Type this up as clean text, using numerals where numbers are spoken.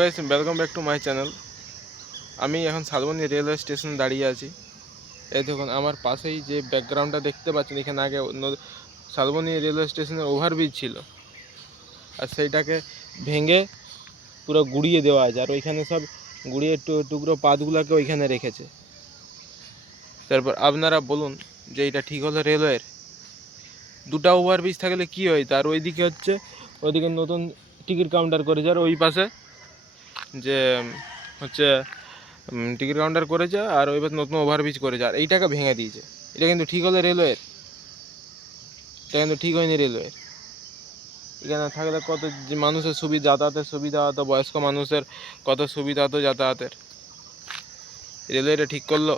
Guys, welcome back to my channel. আমি এখন Salboni railway স্টেশনে দাঁড়িয়ে আছি। এই দেখুন আমার পাশেই যে ব্যাকগ্রাউন্ডটা দেখতে পাচ্ছেন, এখানে আগে শালবনী রেলওয়ে স্টেশনের ওভারব্রিজ ছিল, আর সেইটাকে ভেঙে পুরো গুড়িয়ে দেওয়া আছে। আর ওইখানে সব গুড়িয়ে টুকরো পাতগুলোকে ওইখানে রেখেছে। তারপর আপনারা বলুন যে এটা ঠিক হলো রেলওয়ের? দুটো ওভারব্রিজ থাকলে কি হয়? তার ওইদিকে ওইদিকে নতুন টিকিট কাউন্টার করেছে, আর ওই পাশে যে হচ্ছে টিকিট কাউন্টার করেছে, আর ওই নতুন ওভারব্রিজ করেছে, আর এইটাকে ভেঙে দিয়েছে। এটা কিন্তু ঠিক হলো রেলওয়ের? এটা কিন্তু ঠিক হয়নি রেলওয়ের। এখানে থাকলে কত যে মানুষের যাতায়াতের সুবিধা হতো, বয়স্ক মানুষের কত সুবিধা হতো যাতায়াতের। রেলওয়েটা ঠিক করলো?